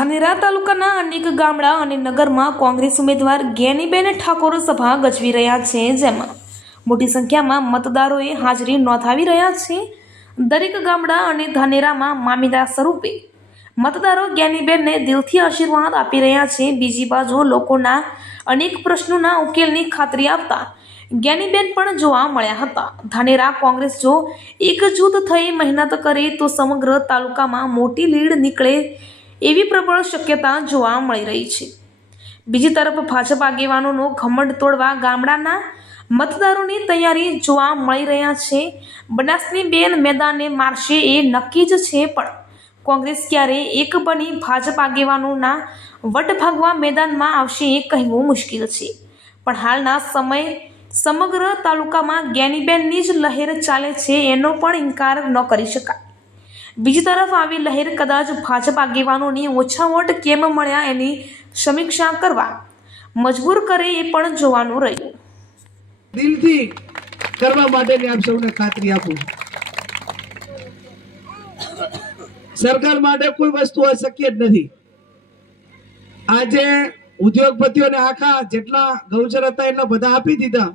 ધાનેરા તાલુકાના અનેક ગામડા અને નગરમાં કોંગ્રેસ ઉમેદવાર જ્ઞાનીબેન ઠાકોર સભા ગજવી રહ્યા છે, જેમાં મોટી સંખ્યામાં મતદારોએ હાજરી નોંધાવી રહ્યા છે. દરેક ગામડા અને ધાનેરામાં મામીદાર સ્વરૂપે મતદારો જ્ઞાનીબેનને દિલથી આશીર્વાદ આપી રહ્યા છે. બીજી બાજુ લોકોના અનેક પ્રશ્નોના ઉકેલની ખાતરી આપતા જ્ઞાનીબેન પણ જોવા મળ્યા હતા. ધાનેરા કોંગ્રેસ જો એકજૂથ થઈ મહેનત કરે તો સમગ્ર તાલુકામાં મોટી લીડ નીકળે એવી પ્રબળ શક્યતા જોવા મળી રહી છે. બીજી તરફ ભાજપ આગેવાનોનો ઘમંડ તોડવા ગામડાના મતદારોની તૈયારી જોવા મળી રહ્યા છે. બનાસની બેન મેદાને મારશે એ નક્કી જ છે, પણ કોંગ્રેસ ક્યારે એક બની ભાજપ આગેવાનોના વટ ભાગવા મેદાનમાં આવશે એ કહેવું મુશ્કેલ છે. પણ હાલના સમય સમગ્ર તાલુકામાં જ્ઞાનીબેનની જ લહેર ચાલે છે, એનો પણ ઇનકાર ન કરી શકાય. બીજી તરફ આવી લહેર કદાચ ભાજપ આગેવાનોની ઓછા વોટ કેમ મળ્યા એની સમીક્ષા કરવા મજબૂર કરે એ પણ જોવાનું રહ્યું. દિલથી કરવા માટેની આપ સૌને ખાતરી આપું. સરકાર માટે કોઈ વસ્તુ અશક્ય જ નથી. આજે ઉદ્યોગપતિઓને આખા જેટલા ગૌચર હતા એટલા બધા આપી દીધા.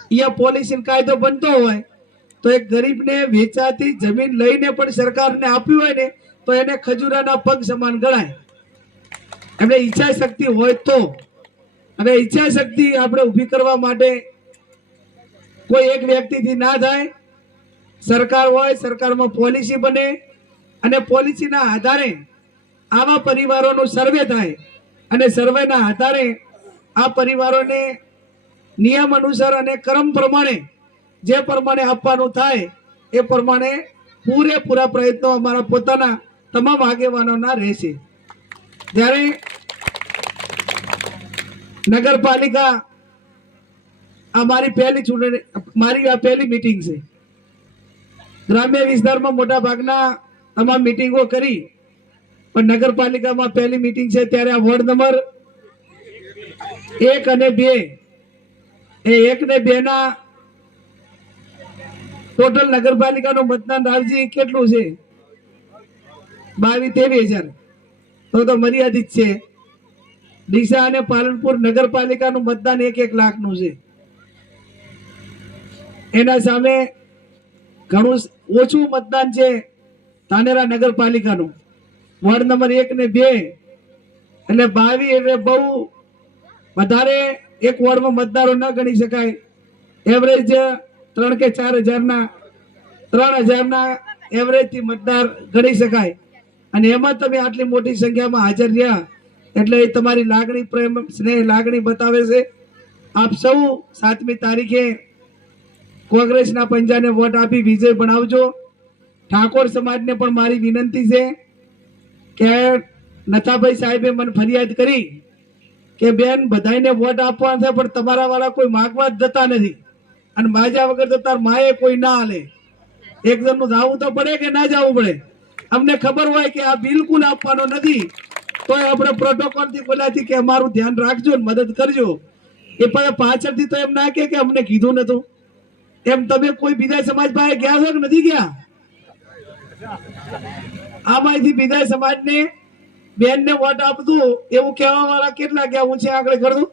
અહીંયા પોલિસી કાયદો બનતો હોય તો એક ગરીબને વેચાતી જમીન લઈને પણ સરકારને આપ્યું હોય ને તો એને ખજૂરાના પગ સમાન ગણાય. એમને ઈચ્છા શક્તિ હોય તો, અને ઈચ્છા શક્તિ આપણે ઊભી કરવા માટે કોઈ એક વ્યક્તિથી ના થાય. સરકાર હોય, સરકારમાં પોલિસી બને અને પોલિસીના આધારે આવા પરિવારોનું સર્વે થાય અને સર્વેના આધારે આ પરિવારોને નિયમ અનુસાર અને ક્રમ પ્રમાણે જે પ્રમાણે આપવાનું થાય એ પ્રમાણે પૂરેપૂરા પ્રયત્નો અમારા પોતાના તમામ આગેવાનોના રહેશે. જ્યારે નગરપાલિકા મારી પહેલી ચૂંટણી, મારી આ પહેલી મીટિંગ છે. ગ્રામ્ય વિસ્તારમાં મોટા ભાગના તમામ મીટિંગો કરી, પણ નગરપાલિકામાં પહેલી મીટિંગ છે. ત્યારે આ વોર્ડ નંબર 1 અને 2 એ 1 ને 2 ના ટોટલ નગરપાલિકાનું મતદાન રાવજી કેટલું છે? 22-23 હજાર. તો મર્યાદિત છે. ડીસા અને પાલનપુર નગરપાલિકાનું મતદાન 1-1 લાખનું છે. એના સામે ઘણું ઓછું મતદાન છે ધાનેરા નગરપાલિકાનું. વોર્ડ નંબર 1 ને 2 એટલે 22 એટલે બહુ વધારે એક વોર્ડમાં મતદારો ન ગણી શકાય. એવરેજ 3 કે 4 હજારના 3,000ના એવરેજથી મતદાર ગણી શકાય. અને એમાં તમે આટલી મોટી સંખ્યામાં હાજર રહ્યા એટલે એ તમારી લાગણી, પ્રેમ, સ્નેહ, લાગણી બતાવે છે. આપ સૌ 7મી તારીખે કોંગ્રેસના પંજાને વોટ આપી વિજય બનાવજો. ઠાકોર સમાજને પણ મારી વિનંતી છે કે નથાભાઈ સાહેબે મને ફરિયાદ કરી કે બેન બધાને વોટ આપવા છે પણ તમારા વાળા કોઈ માગવા જ જતા નથી, અને માજા વગર તો તાર માએ કોઈ ના હાલે. એક જણનું જવું તો પડે કે ના જવું પડે? અમને ખબર હોય કે આ બિલકુલ આપવાનો નથી, તો આપણે પ્રોટોકોલ થી બોલાથી કે અમારું ધ્યાન રાખજો ને મદદ કરજો. એ પણ પાછળથી તો એમ ના કે અમને કીધું નતું. એમ તમે કોઈ બીજા સમાજ પાસે ગયા છો કે નથી ગયા? આમાંથી બીજા સમાજને બેનને વોટ આપતું એવું કહેવા વાળા કેટલા ગયા? હું છે આગળ કરતું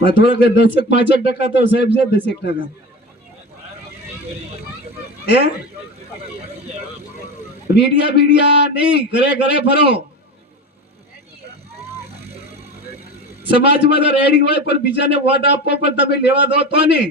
થોડાક 10-5% તો સાહેબ છે. 10% એ બીડિયા નહીં, ઘરે ઘરે ફરો. સમાજમાં તો રેડી હોય પણ બીજાને વોટ આપવો પણ તમે લેવા દો તો ને.